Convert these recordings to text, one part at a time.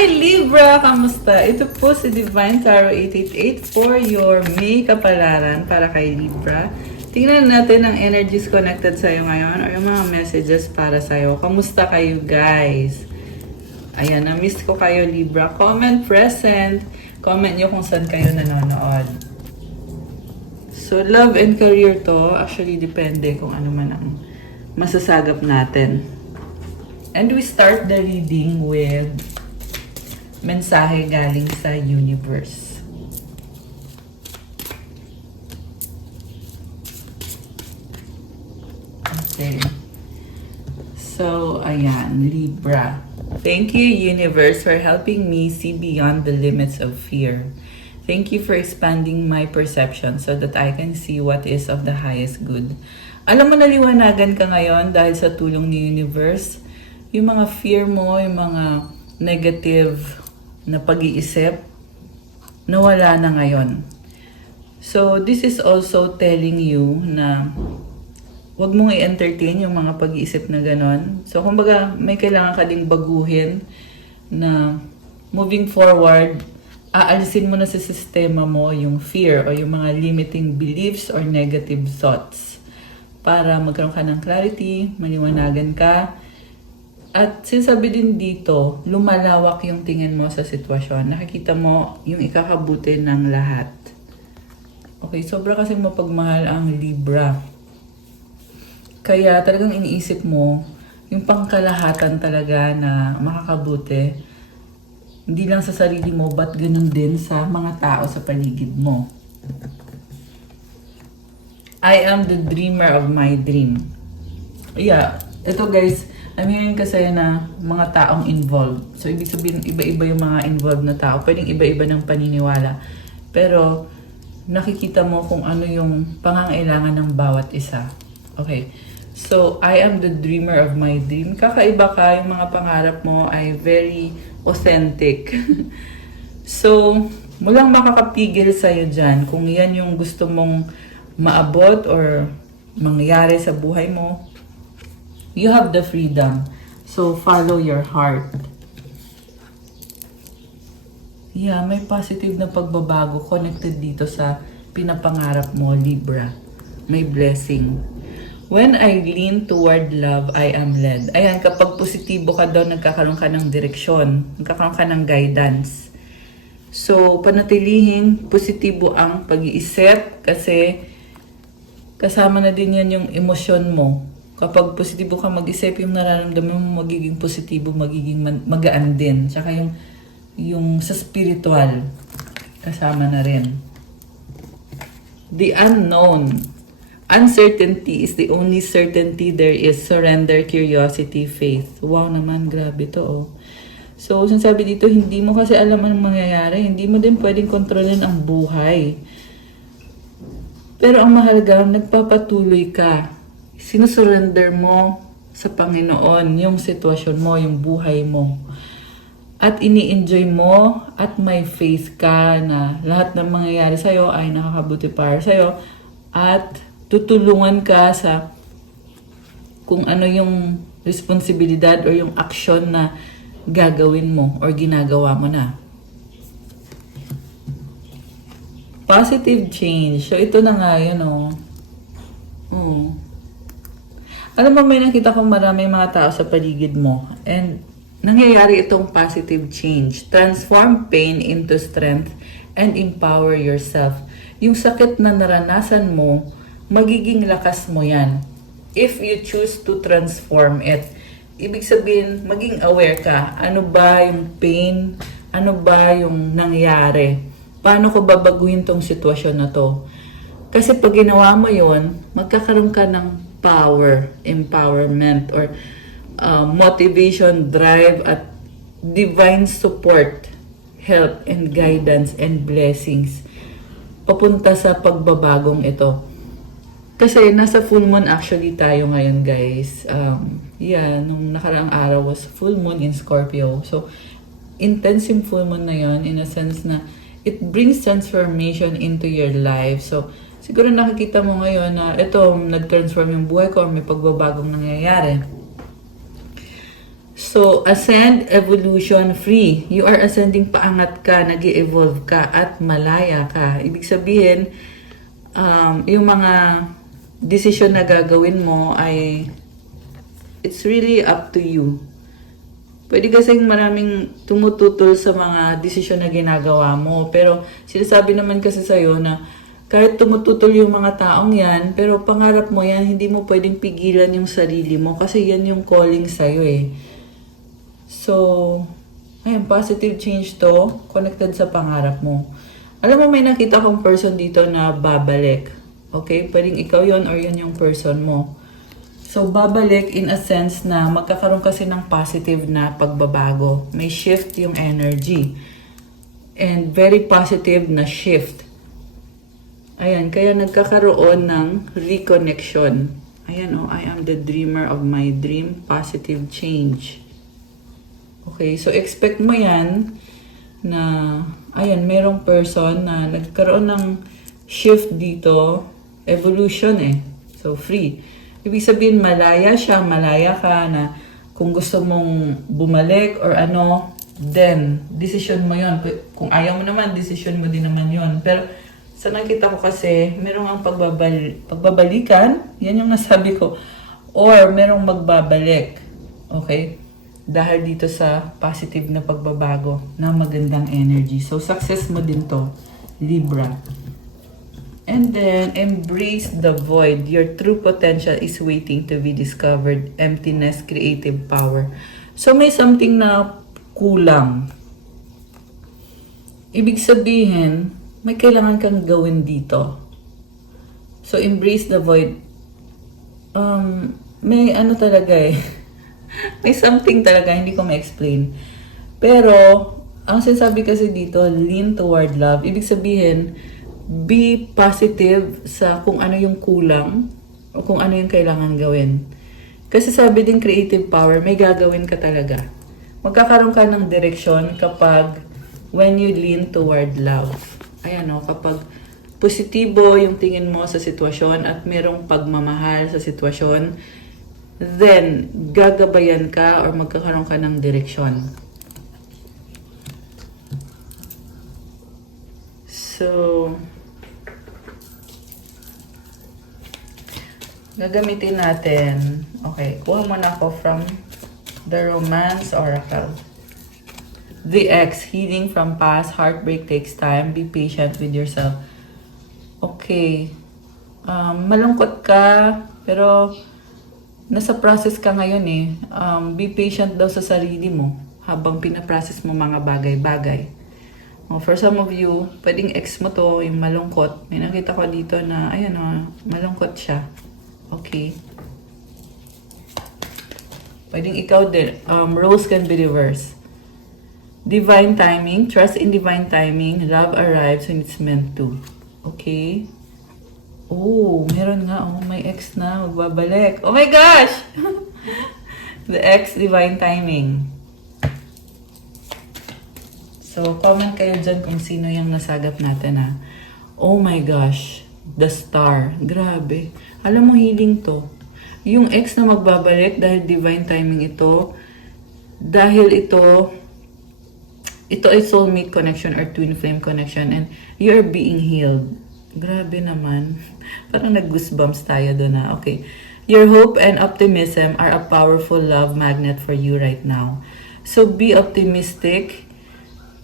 Hi Libra! Kamusta? Ito po si Divine Tarot 888 for your May kapalaran para kay Libra. Tingnan natin ang energies connected sa'yo ngayon or yung mga messages para sa'yo. Kamusta kayo guys? Ayan, na-miss ko kayo Libra. Comment present. Comment nyo kung saan kayo nanonood. So, love and career to. Actually, depende kung ano man ang masasagap natin. And we start the reading with mensahe galing sa universe. Okay. So, ayan, Libra. Thank you, universe, for helping me see beyond the limits of fear. Thank you for expanding my perception so that I can see what is of the highest good. Alam mo, naliwanagan ka ngayon dahil sa tulong ni universe. Yung mga fear mo, yung mga negative na pag-iisip, nawala na ngayon. So, this is also telling you na wag mong i-entertain yung mga pag-iisip na ganon. So, kumbaga, may kailangan ka ding baguhin na moving forward, aalisin mo na sa sistema mo yung fear o yung mga limiting beliefs or negative thoughts para magkaroon ka ng clarity, maliwanagan ka. At sinasabi din dito, lumalawak yung tingin mo sa sitwasyon. Nakikita mo yung ikakabuti ng lahat. Okay, sobra kasi mapagmahal ang Libra. Kaya talagang iniisip mo yung pangkalahatan talaga na makakabuti. Hindi lang sa sarili mo, but ganun din sa mga tao sa paligid mo. I am the dreamer of my dream. Yeah, ito guys, I'm hearing kasi na mga taong involved. So, ibig sabihin, iba-iba yung mga involved na tao. Pwedeng iba-iba ng paniniwala. Pero, nakikita mo kung ano yung pangangailangan ng bawat isa. Okay. So, I am the dreamer of my dream. Kakaiba ka, yung mga pangarap mo ay very authentic. So, walang makakapigil sa'yo dyan. Kung yan yung gusto mong maabot or mangyari sa buhay mo, you have the freedom. So, follow your heart. Yeah, may positive na pagbabago connected dito sa pinapangarap mo, Libra. May blessing. When I lean toward love, I am led. Ayan, kapag positibo ka daw, nagkakaroon ka ng direksyon. Nagkakaroon ka ng guidance. So, panatilihin positibo ang pag-iisip kasi kasama na din yan yung emosyon mo. Kapag positibo ka mag-isip, yung nararamdaman mo magiging positibo, magiging magaan din. Tsaka yung sa spiritual, kasama na rin. The unknown. Uncertainty is the only certainty there is. Surrender, curiosity, faith. Wow naman, grabe to oh. So, sinasabi dito, hindi mo kasi alam anong mangyayari. Hindi mo din pwedeng kontrolin ang buhay. Pero ang mahalaga, nagpapatuloy ka. Sinusurrender mo sa Panginoon yung sitwasyon mo, yung buhay mo. At ini-enjoy mo at may faith ka na lahat ng mangyayari sa'yo ay nakakabuti para sa'yo. At tutulungan ka sa kung ano yung responsibilidad o yung aksyon na gagawin mo or ginagawa mo na. Positive change. So, ito na nga yun, oh. Alam mo, may nakita kong maraming mga tao sa paligid mo. And nangyayari itong positive change. Transform pain into strength and empower yourself. Yung sakit na naranasan mo, magiging lakas mo yan. If you choose to transform it. Ibig sabihin, maging aware ka. Ano ba yung pain? Ano ba yung nangyari? Paano ko babaguhin tong sitwasyon na to? Kasi pag ginawa mo yon, magkakaroon ka ng power, empowerment, or motivation, drive, at divine support, help, and guidance, and blessings papunta sa pagbabagong ito. Kasi nasa full moon actually tayo ngayon, guys. Nung nakaraang araw was full moon in Scorpio. So, intense yung full moon na yon in a sense na it brings transformation into your life. So, siguro nakikita mo ngayon na ito, nag-transform yung buhay ko or may pagbabagong nangyayari. So, ascend, evolution, free. You are ascending, paangat ka, nag-evolve ka, at malaya ka. Ibig sabihin, yung mga decision na gagawin mo ay it's really up to you. Pwede kasing maraming tumututol sa mga desisyon na ginagawa mo. Pero sinasabi naman kasi sa'yo na kahit tumututol yung mga taong yan, pero pangarap mo yan, hindi mo pwedeng pigilan yung sarili mo kasi yan yung calling sa'yo eh. So, ayun, positive change to, connected sa pangarap mo. Alam mo, may nakita kong person dito na babalik. Okay? Pwedeng ikaw yon or yun yung person mo. So, babalik in a sense na magkakaroon kasi ng positive na pagbabago. May shift yung energy. And very positive na shift. Ayan, kaya nagkakaroon ng reconnection. Ayan, oh, I am the dreamer of my dream, positive change. Okay, so expect mo yan na, ayan, merong person na nagkaroon ng shift dito, evolution eh. So, free. Ibig sabihin, malaya siya, malaya ka na kung gusto mong bumalik or ano, then, decision mo yon. Kung ayaw mo naman, decision mo din naman yon. Pero, sa nakita ko kasi, merong ang pagbabalikan, yan yung nasabi ko, or merong magbabalik. Okay? Dahil dito sa positive na pagbabago na magandang energy. So, success mo din to, Libra. And then, embrace the void. Your true potential is waiting to be discovered. Emptiness, creative power. So, may something na kulang. Ibig sabihin, may kailangan kang gawin dito. So, embrace the void. May ano talaga eh. May something talaga, hindi ko ma-explain. Pero, ang sinasabi kasi dito, lean toward love. Ibig sabihin, be positive sa kung ano yung kulang o kung ano yung kailangan gawin. Kasi sabi din creative power, may gagawin ka talaga. Magkakaroon ka ng direksyon kapag when you lean toward love. Ayan o, kapag positibo yung tingin mo sa sitwasyon at merong pagmamahal sa sitwasyon, then, gagabayan ka or magkakaroon ka ng direksyon. So, gagamitin natin. Okay, kuha muna ako from the Romance Oracle. The X, healing from past, heartbreak takes time, be patient with yourself. Okay, malungkot ka, pero nasa process ka ngayon eh. Be patient daw sa sarili mo habang pinaprocess mo mga bagay-bagay. For some of you, pwedeng ex mo to, yung malungkot. May nakita ko dito na, ayan malungkot siya. Okay. Pwedeng ikaw din. Roles can be reversed. Divine timing. Trust in divine timing. Love arrives when it's meant to. Okay. Oh, meron nga. Oh, may ex na. Magbabalik. Oh my gosh! The ex, divine timing. So, comment kayo dyan kung sino yung nasagap natin ha. Oh my gosh. The Star. Grabe. Alam mo, healing to. Yung ex na magbabalik dahil divine timing ito. Dahil ito ay soulmate connection or twin flame connection and you're being healed. Grabe naman. Parang nag-goosebumps tayo doon na. Okay. Your hope and optimism are a powerful love magnet for you right now. So, be optimistic.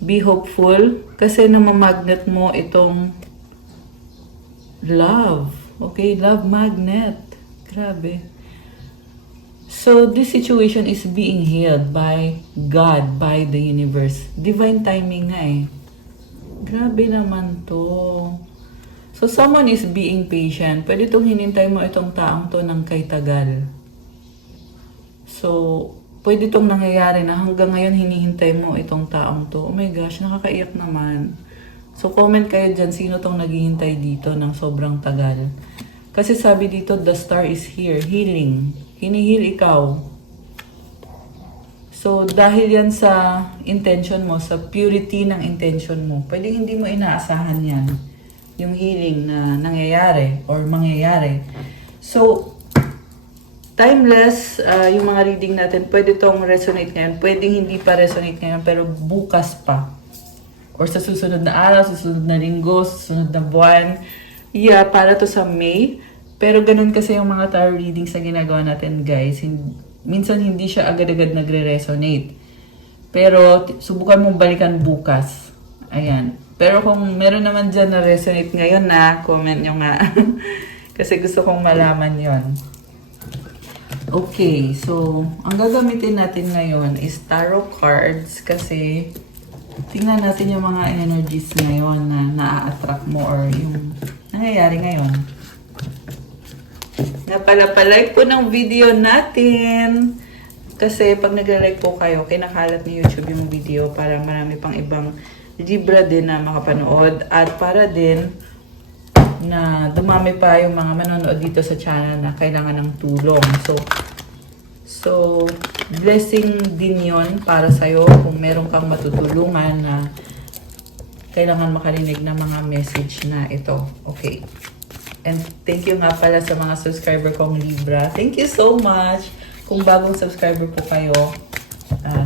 Be hopeful. Kasi namamagnet mo itong love. Okay? Love magnet. Grabe. So, this situation is being healed by God, by the universe. Divine timing nga eh. Grabe naman to. So, someone is being patient. Pwede itong hinintay mo itong taong to ng kay tagal. So, pwede itong nangyayari na hanggang ngayon hinihintay mo itong taong to. Oh my gosh, nakakaiyak naman. So, comment kayo dyan, sino itong naghihintay dito ng sobrang tagal. Kasi sabi dito, the star is here, healing. Hinihil ikaw. So, dahil yan sa intention mo, sa purity ng intention mo, pwede hindi mo inaasahan yan. Yung healing na nangyayari or mangyayari. So, timeless, yung mga reading natin, pwede tong resonate ngayon, pwedeng hindi pa resonate ngayon, pero bukas pa. Or sa susunod na araw, susunod na linggo, susunod na buwan. Yeah, para to sa May. Pero ganun kasi yung mga tarot readings na ginagawa natin, guys. Minsan hindi siya agad-agad nagre-resonate. Pero subukan mong balikan bukas. Ayan. Pero kung meron naman dyan na resonate ngayon na, comment nyo nga. Kasi gusto kong malaman yon. Okay, so ang gagamitin natin ngayon is tarot cards kasi tingnan natin yung mga energies ngayon na na-attract mo or yung nangyayari ngayon. Napalapalike po ng video natin. Kasi pag nag-like po kayo, kinakalat ni YouTube yung video para marami pang ibang Libra din na makapanood. At para din na dumami pa yung mga manonood dito sa channel na kailangan ng tulong. So blessing din yon para sa'yo kung meron kang matutulungan na kailangan makarinig ng mga message na ito. Okay. And thank you nga pala sa mga subscriber kong Libra. Thank you so much. Kung bagong subscriber po kayo,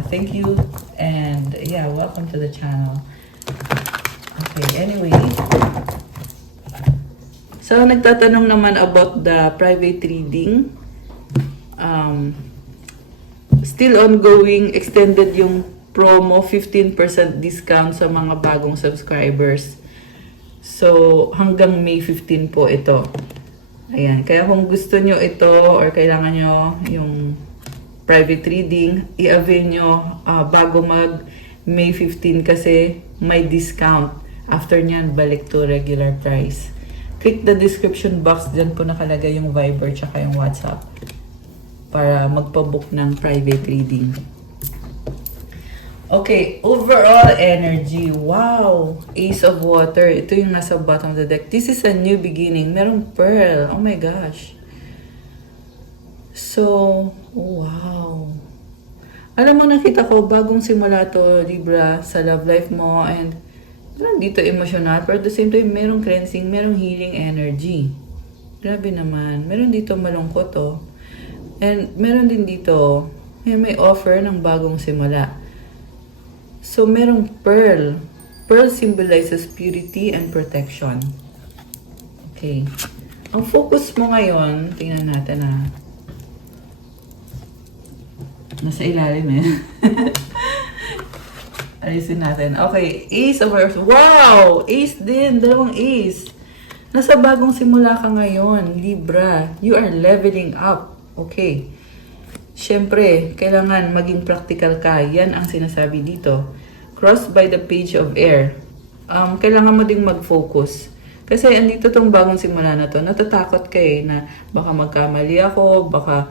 thank you. And yeah, welcome to the channel. Okay, anyway. So, nagtatanong naman about the private reading. Still ongoing, extended yung promo, 15% discount sa mga bagong subscribers. So, hanggang May 15 po ito. Ayan. Kaya kung gusto nyo ito or kailangan nyo yung private reading, i-avail nyo bago mag May 15 kasi may discount. After nyan, balik to regular price. Click the description box. Dyan po nakalagay yung Viber tsaka yung WhatsApp para magpabook ng private reading. Okay, overall energy. Wow! Ace of Water. Ito yung nasa bottom of the deck. This is a new beginning. Merong Pearl. Oh my gosh. So, wow. Alam mo, nakita ko, bagong simula to, Libra, sa love life mo. And, meron dito emotional. Pero at the same time, merong cleansing, merong healing energy. Grabe naman. Meron dito malungkot, oh. And, meron din dito, may offer ng bagong simula. So, merong pearl. Pearl symbolizes purity and protection. Okay. Ang focus mo ngayon, tingnan natin nasa ilalim Alisin natin. Okay. Ace of Earth. Wow! Ace din. Dalawang ace. Nasa bagong simula ka ngayon, Libra. You are leveling up. Okay. Siyempre, kailangan maging practical ka. Yan ang sinasabi dito. Crossed by the page of air. Kailangan mo ding mag-focus. Kasi andito tong bagong simula na to. Natatakot ka na baka magkamali ako, baka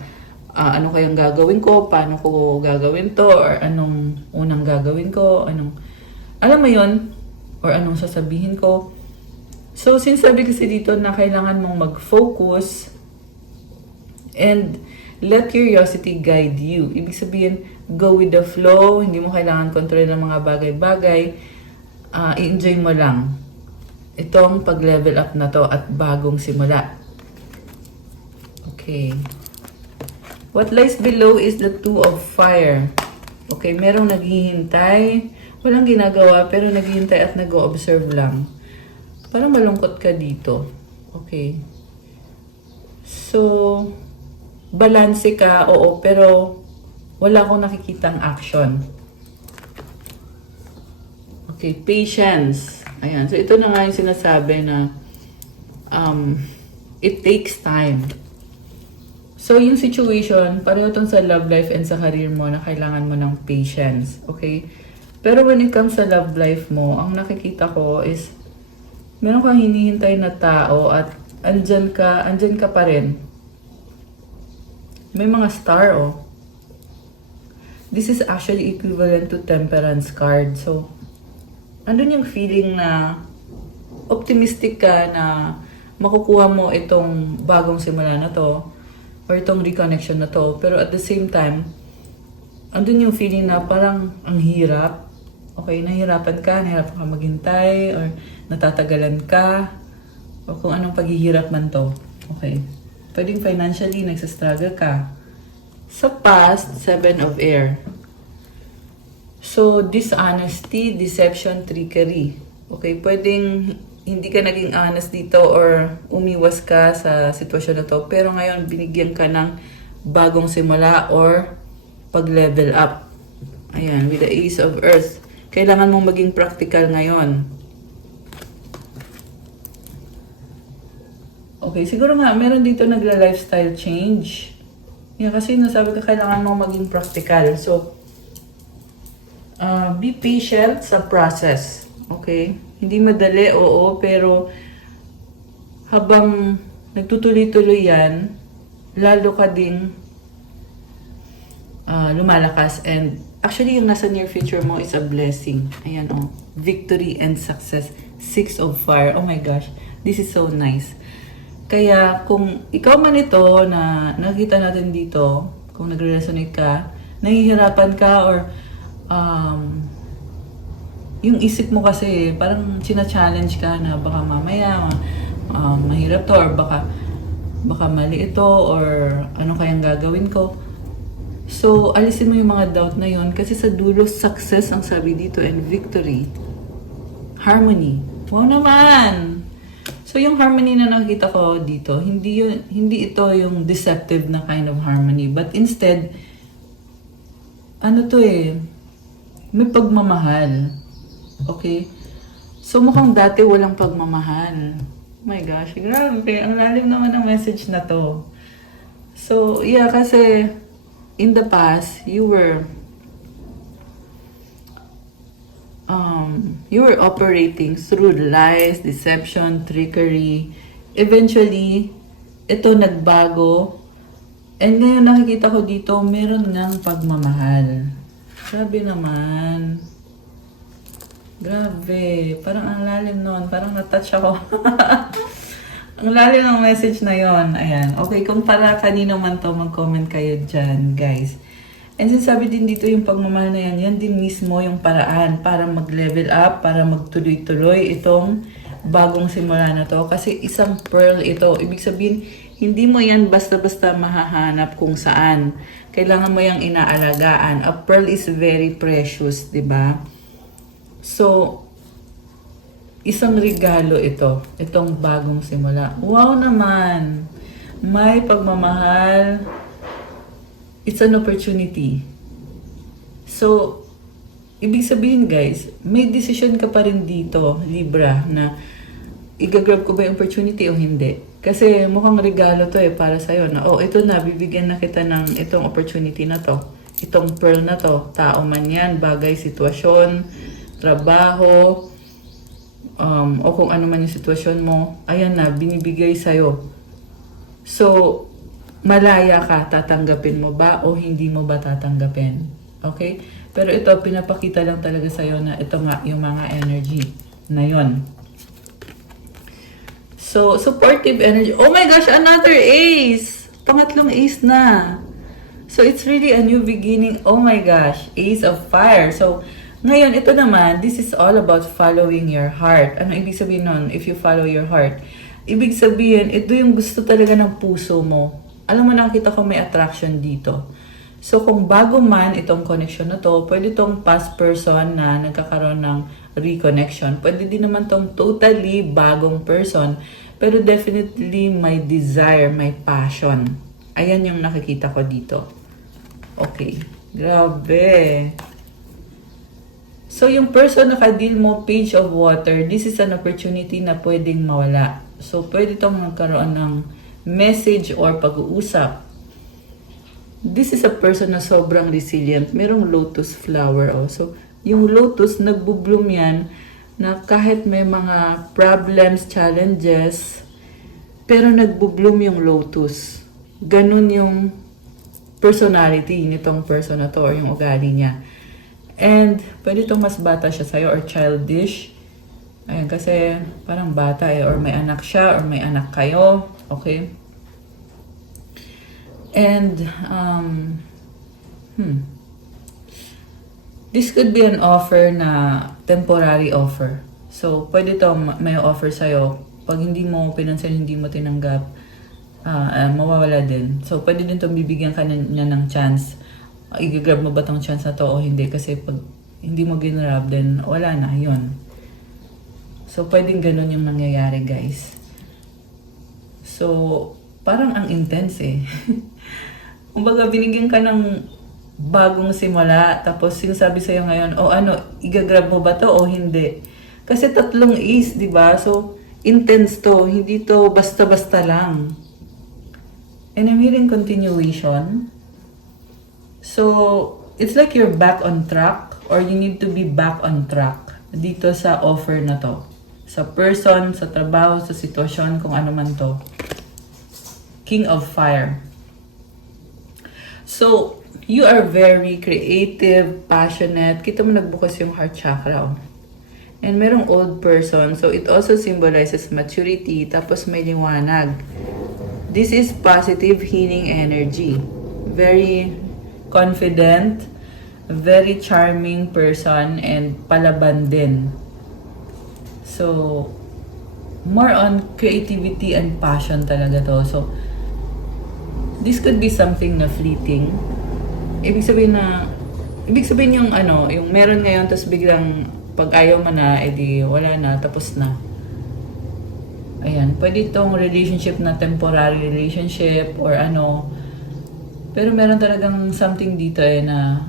ano kayang gagawin ko, paano ko gagawin to, or anong unang gagawin ko, alam mo yon or anong sasabihin ko. So, sinasabi kasi dito na kailangan mong mag-focus and let curiosity guide you. Ibig sabihin, go with the flow. Hindi mo kailangan kontrol ng mga bagay-bagay. I-enjoy mo lang. Itong pag-level up na to at bagong simula. Okay. What lies below is the Two of Fire. Okay, merong naghihintay. Walang ginagawa, pero naghihintay at nag-o-observe lang. Parang malungkot ka dito. Okay. So, balanse ka, oo, pero wala akong nakikitang action. Okay, patience. Ayan, so ito na nga yung sinasabi na it takes time. So, yung situation, pareho itong sa love life and sa career mo na kailangan mo ng patience. Okay? Pero when it comes sa love life mo, ang nakikita ko is meron kang hinihintay na tao at andyan ka pa rin. May mga star, oh. This is actually equivalent to Temperance card. So, andun yung feeling na optimistic ka na makukuha mo itong bagong simula na to or itong reconnection na to. Pero at the same time, andun yung feeling na parang ang hirap. Okay, nahirapan ka maghintay or natatagalan ka o kung anong paghihirap man to. Okay. Pwedeng financially, nagsastruggle ka. Sa past, 7 of air. So, dishonesty, deception, trickery. Okay, pwedeng hindi ka naging honest dito or umiwas ka sa sitwasyon na to. Pero ngayon, binigyan ka ng bagong simula or pag-level up. Ayan, with the Ace of Earth. Kailangan mong maging practical ngayon. Okay, siguro nga, meron dito nagla-lifestyle change. Yan, kasi nasabi ka, kailangan mong maging practical. So, be patient sa process. Okay? Hindi madali, oo, pero habang nagtutuloy-tuloy yan, lalo ka ding lumalakas. And actually, yung nasa near future mo is a blessing. Ayan, oh. Victory and success. 6 of Fire. Oh my gosh. This is so nice. Kaya kung ikaw man ito na nakita natin dito, kung nagre-resonate ka, nahihirapan ka or yung isip mo kasi parang sina-challenge ka na baka mamaya mahirap to or baka mali ito or ano kayang gagawin ko. So, alisin mo yung mga doubt na yon kasi sa dulo, success ang sabi dito and victory. Harmony. Wow naman! So, yung harmony na nakita ko dito, hindi ito yung deceptive na kind of harmony. But instead, ano to may pagmamahal. Okay? So, mukhang dati walang pagmamahal. Oh my gosh, grabe. Ang lalim naman ng message na to. So, yeah, kasi in the past, you were operating through lies, deception, trickery. Eventually, ito nagbago. And ngayon nakikita ko dito, meron ngang pagmamahal. Grabe naman. Grabe. Parang ang lalim nun. Parang natouch ako. Ang lalim ng message na yon. Ayan. Okay, kung para kanino man to, mag-comment kayo dyan, guys. And sinasabi din dito yung pagmamahal na yan din mismo yung paraan para mag-level up, para magtuloy-tuloy itong bagong simula na to. Kasi isang pearl ito. Ibig sabihin, hindi mo yan basta-basta mahahanap kung saan. Kailangan mo yung inaalagaan. A pearl is very precious, di ba? So, isang regalo ito. Itong bagong simula. Wow naman! May pagmamahal. It's an opportunity. So, ibig sabihin guys, may decision ka pa rin dito, Libra, na igagrab ko ba yung opportunity o hindi. Kasi mukhang regalo to para sa'yo na, ito na, bibigyan na kita ng itong opportunity na to. Itong pearl na to, tao man yan, bagay, sitwasyon, trabaho, o kung ano man yung sitwasyon mo, ayan na, binibigay sa'yo. So, malaya ka, tatanggapin mo ba o hindi mo ba tatanggapin? Okay? Pero ito, pinapakita lang talaga sa'yo na ito nga yung mga energy na yon. So, supportive energy. Oh my gosh, another ace! Pangatlong ace na. So, it's really a new beginning. Oh my gosh, Ace of Fire. So, ngayon, ito naman, this is all about following your heart. Ano ibig sabihin nun, if you follow your heart? Ibig sabihin, ito yung gusto talaga ng puso mo. Alam mo, nakita ko may attraction dito. So, kung bago man itong connection na to, pwede itong past person na nagkakaroon ng reconnection. Pwede din naman itong totally bagong person. Pero definitely may desire, may passion. Ayan yung nakikita ko dito. Okay. Grabe. So, yung person na ka-deal mo, Page of Water, this is an opportunity na pwedeng mawala. So, pwede itong magkaroon ng message or pag-uusap. This is a person na sobrang resilient. Merong lotus flower. So, yung lotus, nagbo-bloom yan na kahit may mga problems, challenges, pero nagbo-bloom yung lotus. Ganun yung personality nitong person na to or yung ugali niya. And, pwede itong mas bata siya sa'yo or childish. Ayan, kasi parang bata or may anak siya or may anak kayo. Okay? And, this could be an offer na temporary offer. So, pwede to may offer sa'yo. Pag hindi mo pinansin, hindi mo tinanggap, mawawala din. So, pwede din itong bibigyan ka niya ng chance. I-grab mo ba tong chance na to o hindi? Kasi pag hindi mo ginrab, then wala na, yon. So, pwedeng ganun yung nangyayari, guys. So, parang ang intense eh. Kumbaga, binigyan ka ng bagong simula, tapos sinasabi sa'yo ngayon, o ano, igagrab mo ba to o hindi? Kasi tatlong A's, di ba? So, intense to. Hindi to basta-basta lang. And I'm hearing continuation. So, it's like you're back on track or you need to be back on track dito sa offer na to. Sa person, sa trabaho, sa sitwasyon, kung ano man to. King of Fire. So, you are very creative, passionate. Kita mo nagbukas yung heart chakra. Oh. And merong old person. So, it also symbolizes maturity. Tapos may liwanag. This is positive healing energy. Very confident, very charming person, and palaban din. So, more on creativity and passion talaga to. So, this could be something na fleeting. Ibig sabihin yung ano, yung meron ngayon, tapos biglang pag ayaw mo na, edi wala na, tapos na. Ayan, pwede itong relationship na temporary relationship or ano. Pero meron talagang something dito na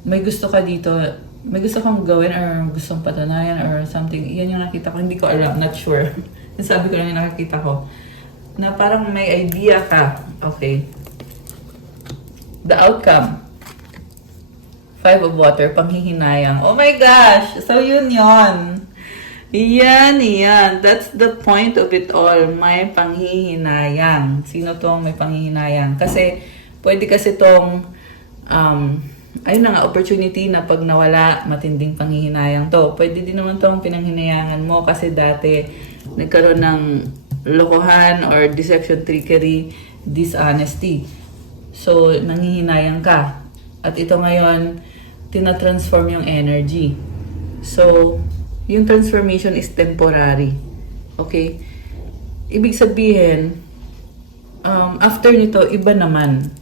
may gusto ka dito, may gusto kang gawin or gustong patunayan or something. Yan yung nakita ko, hindi ko alam, not sure. Sabi ko lang yung nakikita ko. Na parang may idea ka. Okay. The outcome. 5 of Water, panghihinayang. Oh my gosh! So yun yon. Yan. That's the point of it all. May panghihinayang. Sino tong may panghihinayang? Kasi, pwede kasi tong, ayun na nga, opportunity na pag nawala, matinding panghihinayang to. Pwede din naman tong pinanghinayangan mo kasi dati nagkaroon ng lokohan or deception, trickery, dishonesty. So, nanghihinayang ka. At ito ngayon, tina-transform yung energy. So, yung transformation is temporary. Okay? Ibig sabihin, after nito, iba naman.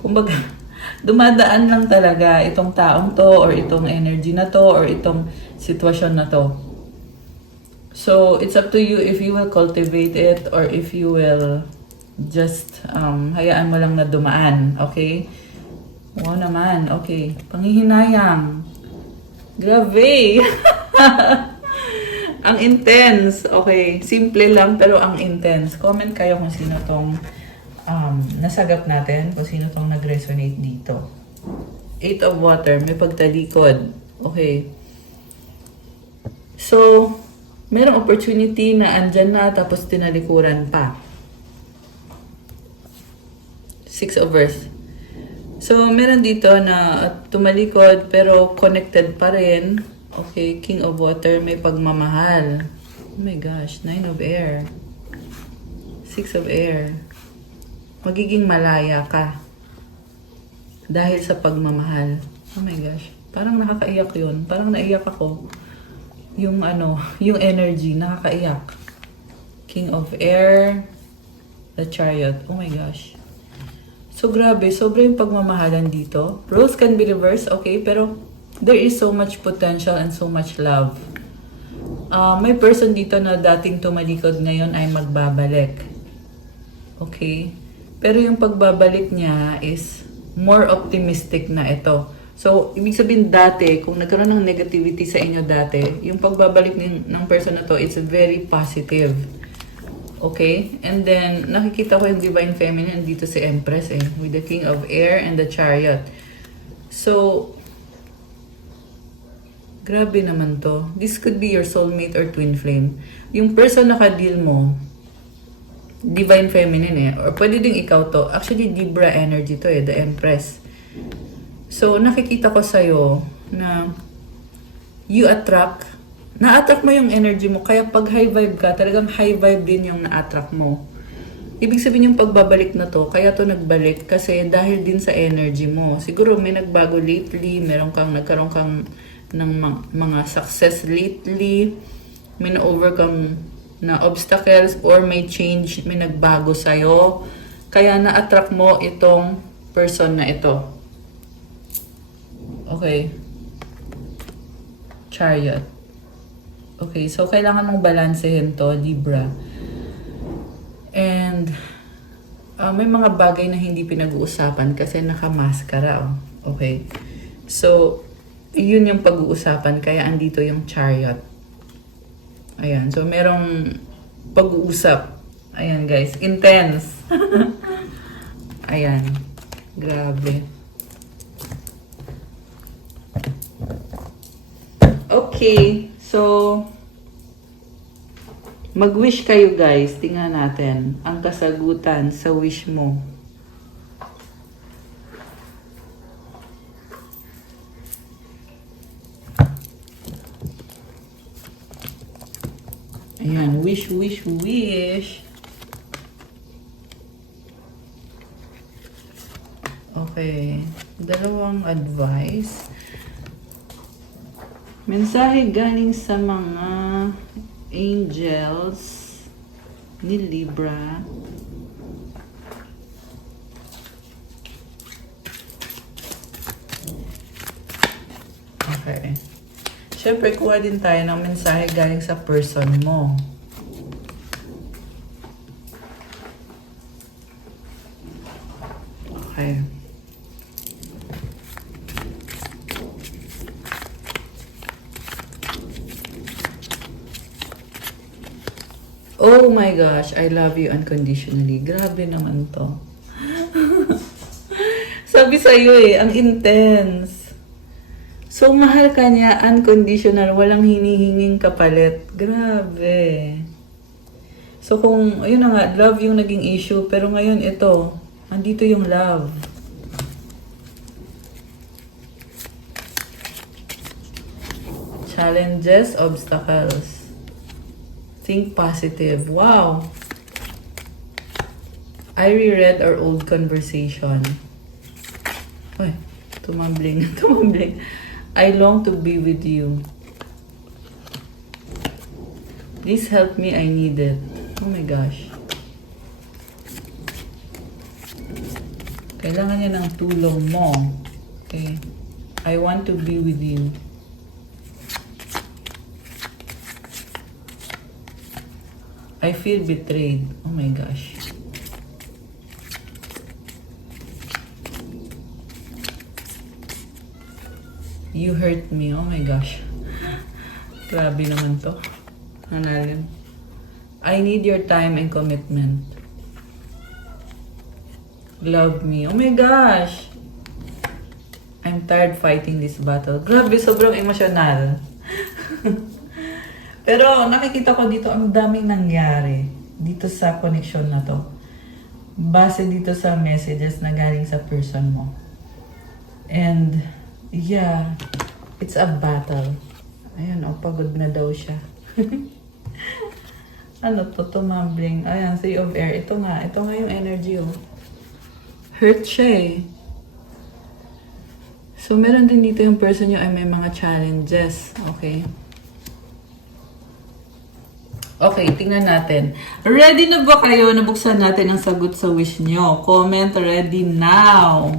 Kumbaga, dumadaan lang talaga itong taong to or itong energy na to or itong sitwasyon na to. So, it's up to you if you will cultivate it or if you will just hayaan mo lang na dumaan. Okay? Wow naman. Okay. Panghihinayang. Grabe! Ang intense. Okay. Simple lang pero ang intense. Comment kayo kung sino tong nasagap natin. Kung sino tong nag-resonate dito. 8 of Water. May pagtalikod. Okay. So, merong opportunity na andyan na tapos tinalikuran pa. 6 of Earth. So, meron dito na tumalikod pero connected pa rin. Okay, King of Water, may pagmamahal. Oh my gosh, 9 of Air. 6 of Air. Magiging malaya ka. Dahil sa pagmamahal. Oh my gosh, parang nakakaiyak yun. Parang naiyak ako. Yung yung energy, nakakaiyak. King of Air. The Chariot. Oh my gosh. So, grabe. Sobra yung pagmamahalan dito. Roles can be reversed, okay? Pero, there is so much potential and so much love. May person dito na dating tumalikod ngayon ay magbabalik. Okay? Pero yung pagbabalik niya is more optimistic na ito. So, ibig sabihin dati, kung nagkaroon ng negativity sa inyo dati, yung pagbabalik ng person na to, it's very positive. Okay? And then, nakikita ko yung Divine Feminine dito si Empress with the King of Air and the Chariot. So, grabe naman to. This could be your soulmate or twin flame. Yung person na ka-deal mo, Divine Feminine or pwede ding ikaw to. Actually, Libra energy to the Empress. So, nakikita ko sa'yo na you na-attract mo yung energy mo. Kaya pag high vibe ka, talagang high vibe din yung na-attract mo. Ibig sabihin yung pagbabalik na to, kaya to nagbalik kasi dahil din sa energy mo. Siguro may nagbago lately, nagkaroon kang ng mga success lately, may na-overcome na obstacles or may change, may nagbago sa'yo. Kaya na-attract mo itong person na ito. Okay. Chariot. Okay, so kailangan mong balansehin to, Libra. And may mga bagay na hindi pinag-uusapan kasi nakamaskara. Okay. So, yun yung pag-uusapan. Kaya andito yung chariot. Ayan. So, merong pag-uusap. Ayan, guys. Intense. Ayan. Grabe. Okay. So, mag-wish kayo, guys. Tingnan natin ang kasagutan sa wish mo. Ayan, wish, wish, wish. Okay, dalawang advice. Mensahe galing sa mga angels ni Libra. Okay. Siyempre, kuha din tayo ng mensahe galing sa person mo. Okay. Oh my gosh, I love you unconditionally. Grabe naman to. Sabi sa'yo ang intense. So, mahal ka niya, unconditional, walang hinihinging kapalit. Grabe. So, kung, ayun na nga, love yung naging issue, pero ngayon ito, andito yung love. Challenges, obstacles. Think positive. Wow. I reread our old conversation. Uy, tumambling, tumambling. I long to be with you. Please help me, I need it. Oh my gosh. Kailangan niya ng tulong mo. Okay. I want to be with you. I feel betrayed. Oh my gosh. You hurt me. Oh my gosh. Grabe naman to. Hanalin. I need your time and commitment. Love me. Oh my gosh. I'm tired fighting this battle. Grabe, sobrang emosyonal. Pero nakikita ko dito ang daming nangyari dito sa connection na to. Base dito sa messages na galing sa person mo. And yeah, it's a battle. Ayun, pagod na daw siya. Ano to, tumambling. Ayan, Three of Air. Ito nga yung energy Hurt siya So, meron din dito yung person nyo ay may mga challenges. Okay. Okay, tingnan natin. Ready na ba kayo? Nabuksan natin ang sagot sa wish nyo. Comment ready now.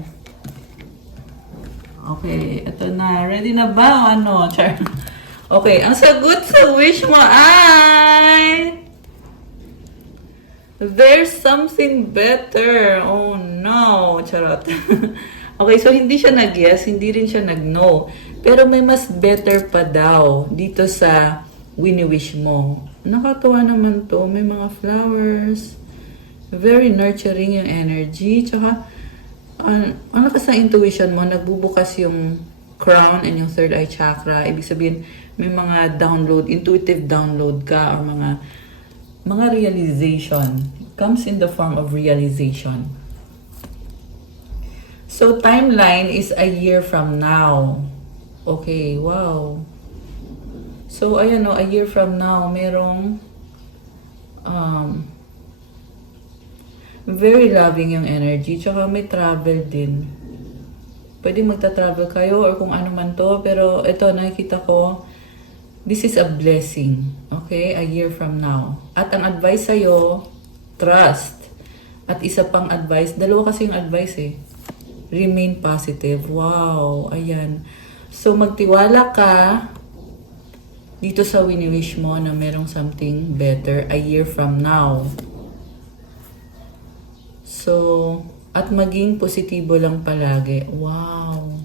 Okay, ito na. Ready na ba? Ano? Char. Okay, ang sagot sa wish mo ay... There's something better. Oh no. Charot. Okay, so hindi siya nag-yes, hindi rin siya nag-no. Pero may mas better pa daw dito sa wini-wish mo. Nakatuwa naman to. May mga flowers. Very nurturing yung energy. Tsaka, ano kasi sa intuition mo, nagbubukas yung crown and yung third eye chakra. Ibig sabihin, may mga download, intuitive download ka or mga realization. It comes in the form of realization. So, timeline is a year from now. Okay, wow. So, ayan a year from now, merong very loving yung energy. Tsaka may travel din. Pwede magta-travel kayo or kung ano man to. Pero ito, nakikita ko, This is a blessing, okay? A year from now. At ang advice sa'yo, trust. At isa pang advice, dalawa kasi yung advice eh. Remain positive. Wow, ayan. So magtiwala ka dito sa wini-wish mo na merong something better a year from now. So, at maging positibo lang palagi. Wow.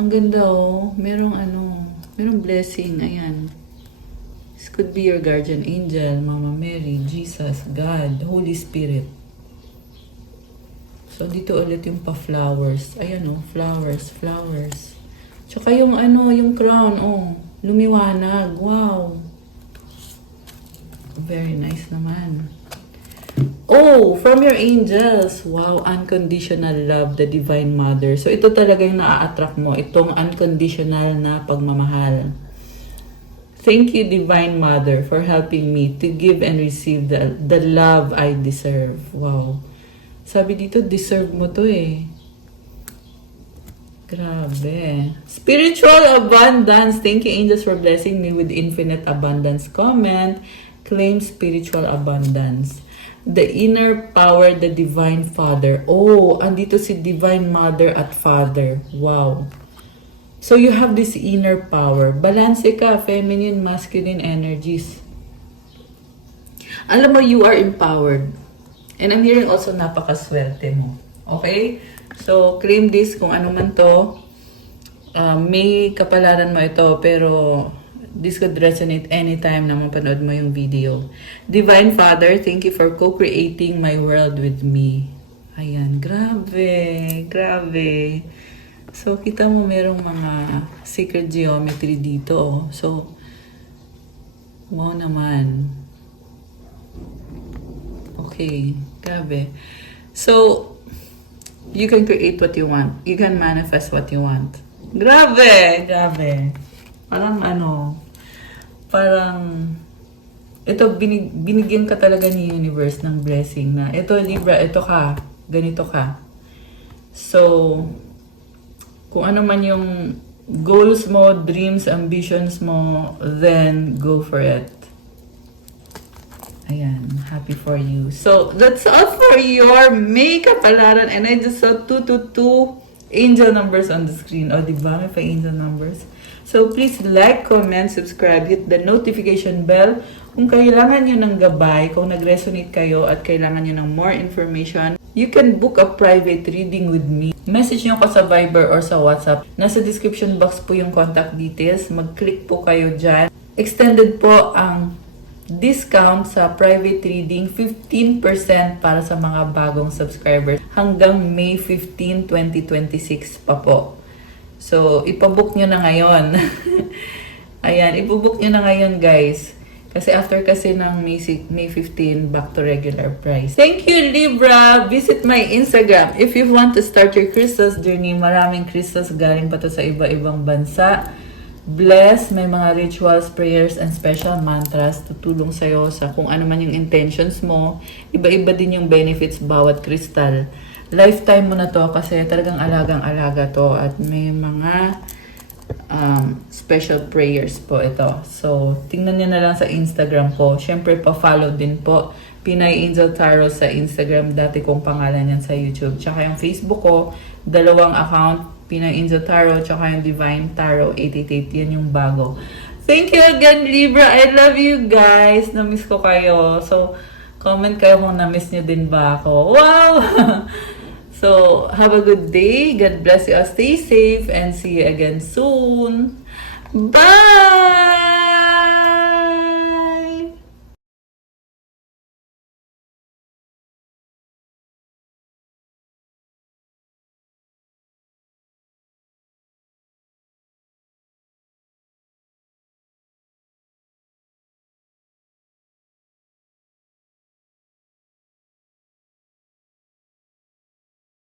Ang ganda oh. Merong blessing. Ayan. This could be your guardian angel, Mama Mary, Jesus, God, Holy Spirit. So, dito ulit yung pa-flowers. Ayan oh, flowers. Tsaka yung yung crown, oh. Lumiwanag. Wow. Very nice naman. Oh, from your angels. Wow, unconditional love, the Divine Mother. So, ito talaga yung na-attract mo. Itong unconditional na pagmamahal. Thank you, Divine Mother, for helping me to give and receive the love I deserve. Wow. Sabi dito, deserve mo to eh. Grabe. Spiritual abundance. Thank you, angels, for blessing me with infinite abundance. Comment, claim spiritual abundance. The inner power, the Divine Father. Oh, andito si Divine Mother at Father. Wow. So you have this inner power. Balanse ka, feminine, masculine energies. Alam mo, you are empowered. And I'm hearing also napakaswerte mo. Okay? So, claim this kung ano man to. May kapalaran mo ito, pero this could resonate anytime na mapanood mo yung video. Divine Father, thank you for co-creating my world with me. Ayan, grabe. So, kita mo merong mga sacred geometry dito. Oh. So, wow naman. Okay, grabe. So, you can create what you want. You can manifest what you want. Grabe. Parang, ito, binigyan ka talaga ni universe ng blessing na, ito Libra, ito ka, ganito ka. So, kung ano man yung goals mo, dreams, ambitions mo, then go for it. Ayan, happy for you. So, that's all for your May kapalaran. And I just saw 222 angel numbers on the screen. O, diba? May pa angel numbers. So, please like, comment, subscribe, hit the notification bell. Kung kailangan nyo ng gabay, kung nag-resonate kayo at kailangan nyo ng more information, you can book a private reading with me. Message nyo ko sa Viber or sa WhatsApp. Nasa description box po yung contact details. Mag-click po kayo dyan. Extended po ang discount sa private reading, 15% para sa mga bagong subscribers hanggang May 15, 2026 pa po. So, ipabook nyo na ngayon. Ayan, ipabook nyo na ngayon guys. Kasi after ng May 15, back to regular price. Thank you, Libra! Visit my Instagram. If you want to start your crystals journey, maraming crystals galing pa to sa iba-ibang bansa. Bless, may mga rituals, prayers, and special mantras tutulong sa'yo sa kung ano man yung intentions mo. Iba-iba din yung benefits bawat crystal. Lifetime mo na to kasi talagang alagang-alaga to at may mga special prayers po ito. So, tingnan niyo na lang sa Instagram ko. Siyempre, pa-follow din po. Pinay Angel Tarot sa Instagram. Dati kong pangalan yan sa YouTube. Tsaka yung Facebook ko, 2 account. Pinay Angel Tarot, tsaka yung Divine Tarot 888. Yan yung bago. Thank you again, Libra. I love you guys. Na-miss ko kayo. So, comment kayo kung na-miss nyo din ba ako. Wow! So, have a good day. God bless you all. Stay safe and see you again soon. Bye!